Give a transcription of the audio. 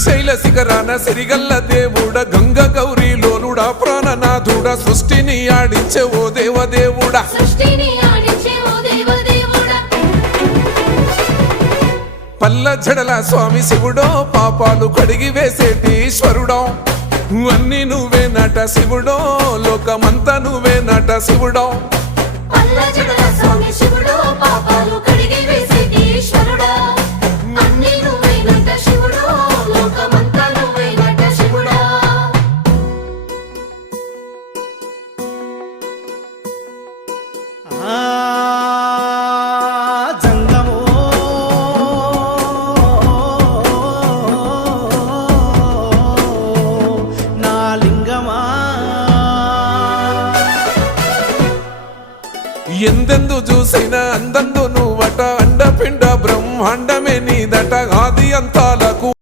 శ్రీశైల శిఖరాన సిరిగల్ల దేవుడ గంగ గౌరీ లోలుడా ప్రాణనాథుడ సృష్టిని ఆడించే ఓ దేవదేవుడా పల్ల జడల స్వామి శివుడో పాపాలు కడిగి వేసేటి ఈశ్వరుడో అన్ని నువ్వే నట శివుడో లోకమంతా నువ్వే నట శివుడో ఎందెందు చూసైనా అందం